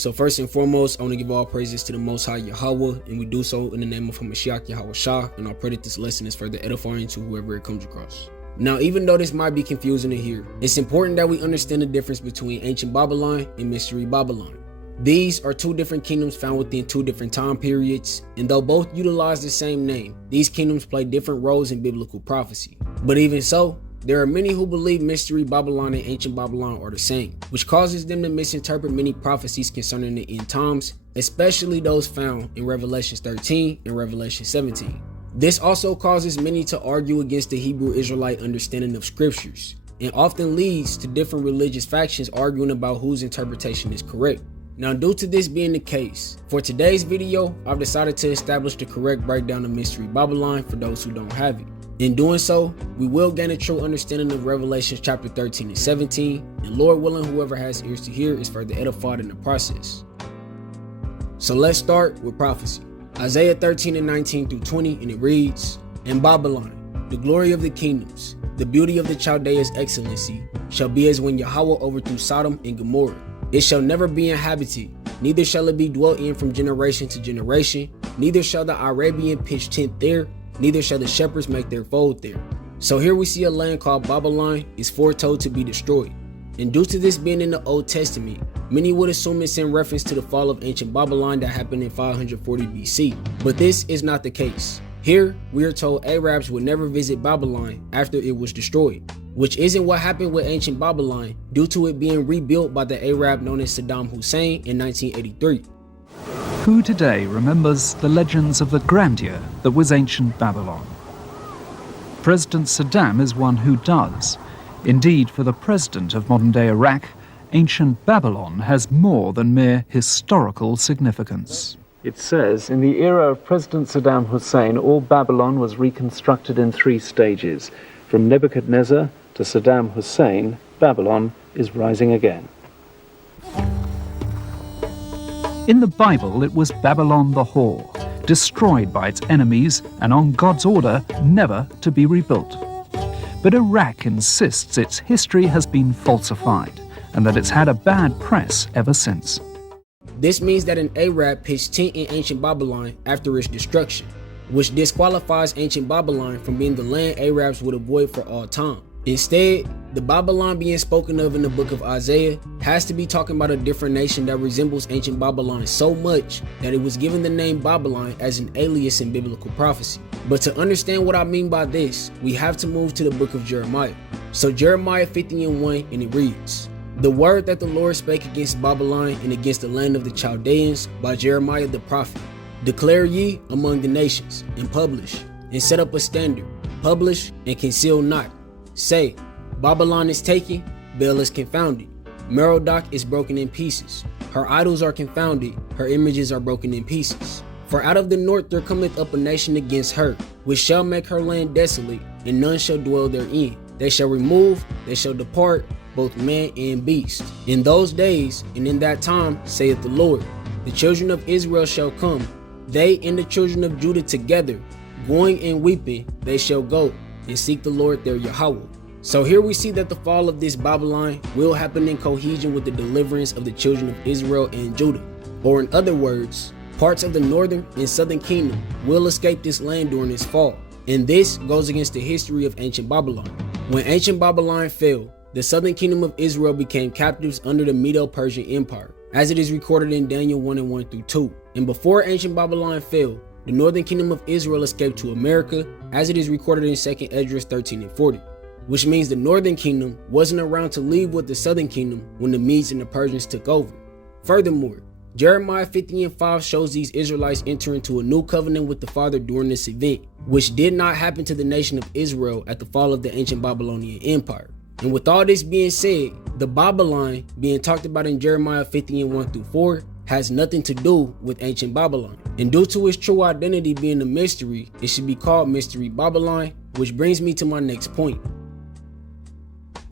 So first and foremost, I want to give all praises to the Most High Yahweh, and we do so in the name of Hamashiach Yahweh Shah, and I pray that this lesson is further edifying to whoever it comes across. Now, even though this might be confusing to hear, it's important that we understand the difference between ancient Babylon and Mystery Babylon. These are two different kingdoms found within two different time periods, and though both utilize the same name, these kingdoms play different roles in biblical prophecy. But even so, there are many who believe Mystery Babylon and Ancient Babylon are the same, which causes them to misinterpret many prophecies concerning the end times, especially those found in Revelation 13 and Revelation 17. This also causes many to argue against the Hebrew Israelite understanding of scriptures, and often leads to different religious factions arguing about whose interpretation is correct. Now, due to this being the case, for today's video, I've decided to establish the correct breakdown of Mystery Babylon for those who don't have it. In doing so, we will gain a true understanding of Revelation chapter 13 and 17, and Lord willing, whoever has ears to hear is further edified in the process. So let's start with prophecy. Isaiah 13 and 19 through 20, and it reads, "And Babylon, the glory of the kingdoms, the beauty of the Chaldeans' excellency, shall be as when Yahweh overthrew Sodom and Gomorrah. It shall never be inhabited, neither shall it be dwelt in from generation to generation, neither shall the Arabian pitch tent there, neither shall the shepherds make their fold there." So here we see a land called Babylon is foretold to be destroyed. And due to this being in the Old Testament, many would assume it's in reference to the fall of ancient Babylon that happened in 540 BC. But this is not the case. Here, we are told Arabs would never visit Babylon after it was destroyed, which isn't what happened with ancient Babylon due to it being rebuilt by the Arab known as Saddam Hussein in 1983. Who today remembers the legends of the grandeur that was ancient Babylon? President Saddam is one who does. Indeed, for the president of modern-day Iraq, ancient Babylon has more than mere historical significance. It says, in the era of President Saddam Hussein, all Babylon was reconstructed in 3 stages. From Nebuchadnezzar to Saddam Hussein, Babylon is rising again. In the Bible, it was Babylon the whore, destroyed by its enemies and on God's order never to be rebuilt. But Iraq insists its history has been falsified and that it's had a bad press ever since. This means that an Arab pitched tent in ancient Babylon after its destruction, which disqualifies ancient Babylon from being the land Arabs would avoid for all time. Instead, the Babylon being spoken of in the book of Isaiah has to be talking about a different nation that resembles ancient Babylon so much that it was given the name Babylon as an alias in biblical prophecy. But to understand what I mean by this, we have to move to the book of Jeremiah. So Jeremiah 50 and 1, and it reads, "The word that the Lord spake against Babylon and against the land of the Chaldeans by Jeremiah the prophet. Declare ye among the nations, and publish, and set up a standard, publish and conceal not. Say, Babylon is taken, Bel is confounded, Merodach is broken in pieces. Her idols are confounded, her images are broken in pieces. For out of the north there cometh up a nation against her, which shall make her land desolate, and none shall dwell therein. They shall remove, they shall depart, both man and beast. In those days, and in that time, saith the Lord, the children of Israel shall come, they and the children of Judah together, going and weeping, they shall go, and seek the Lord their Yahweh." So here we see that the fall of this Babylon will happen in cohesion with the deliverance of the children of Israel and Judah. Or in other words, parts of the northern and southern kingdom will escape this land during its fall. And this goes against the history of ancient Babylon. When ancient Babylon fell, the southern kingdom of Israel became captives under the Medo-Persian Empire, as it is recorded in Daniel 1 and 1 through 2. And before ancient Babylon fell, the northern kingdom of Israel escaped to America, as it is recorded in 2nd Esdras 13 and 40. Which means the northern kingdom wasn't around to leave with the southern kingdom when the Medes and the Persians took over. Furthermore, Jeremiah 50 and 5 shows these Israelites enter into a new covenant with the Father during this event, which did not happen to the nation of Israel at the fall of the ancient Babylonian Empire. And with all this being said, the Babylon being talked about in Jeremiah 50 and 1 through 4 has nothing to do with ancient Babylon. And due to its true identity being a mystery, it should be called Mystery Babylon, which brings me to my next point.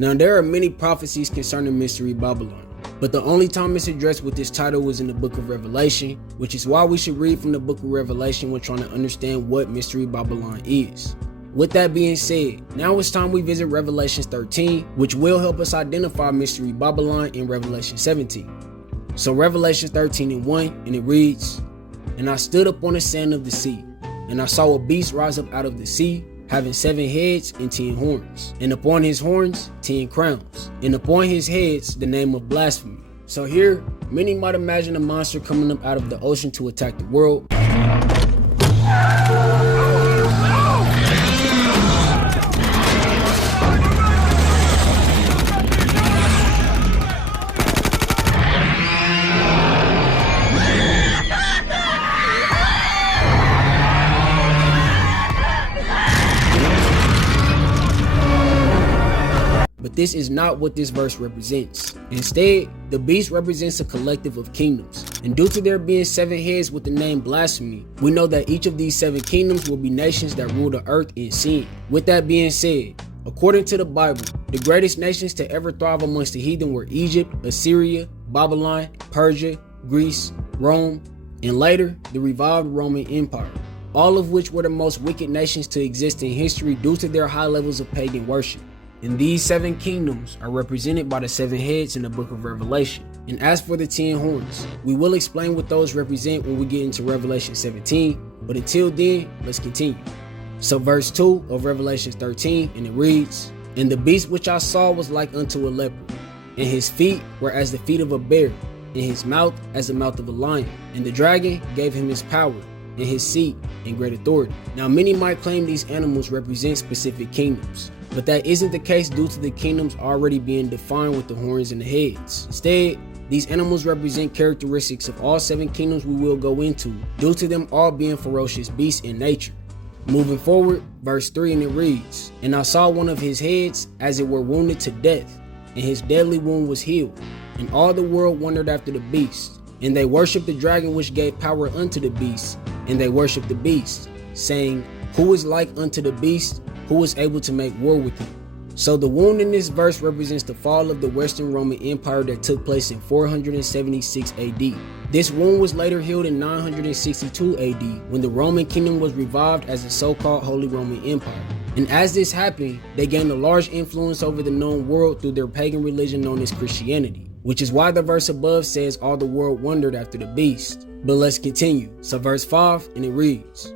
Now, there are many prophecies concerning Mystery Babylon, but the only time it's addressed with this title was in the book of Revelation, which is why we should read from the book of Revelation when trying to understand what Mystery Babylon is. With that being said, now it's time we visit Revelation 13, which will help us identify Mystery Babylon in Revelation 17. So Revelation 13:1, and it reads, "And I stood up on the sand of the sea, and I saw a beast rise up out of the sea, having 7 heads and 10 horns, and upon his horns 10 crowns, and upon his heads the name of blasphemy." So here, many might imagine a monster coming up out of the ocean to attack the world. But this is not what this verse represents. Instead, the beast represents a collective of kingdoms. And due to there being 7 heads with the name blasphemy, we know that each of these 7 kingdoms will be nations that rule the earth in sin. With that being said, according to the Bible, the greatest nations to ever thrive amongst the heathen were Egypt, Assyria, Babylon, Persia, Greece, Rome, and later, the revived Roman Empire, all of which were the most wicked nations to exist in history due to their high levels of pagan worship. And these 7 kingdoms are represented by the 7 heads in the book of Revelation. And as for the 10 horns, we will explain what those represent when we get into Revelation 17, but until then, let's continue. So verse 2 of Revelation 13, and it reads, "And the beast which I saw was like unto a leopard, and his feet were as the feet of a bear, and his mouth as the mouth of a lion. And the dragon gave him his power, and his seat, and great authority." Now many might claim these animals represent specific kingdoms, but that isn't the case due to the kingdoms already being defined with the horns and the heads. Instead, these animals represent characteristics of all 7 kingdoms we will go into, due to them all being ferocious beasts in nature. Moving forward, verse 3, and it reads, "And I saw one of his heads as it were wounded to death, and his deadly wound was healed. And all the world wondered after the beast, and they worshipped the dragon which gave power unto the beast, and they worshipped the beast, saying, Who is like unto the beast? Who is able to make war with him?" So the wound in this verse represents the fall of the Western Roman Empire that took place in 476 AD. This wound was later healed in 962 AD when the Roman kingdom was revived as the so-called Holy Roman Empire. And as this happened, they gained a large influence over the known world through their pagan religion known as Christianity, which is why the verse above says all the world wondered after the beast. But let's continue. So verse 5, and it reads,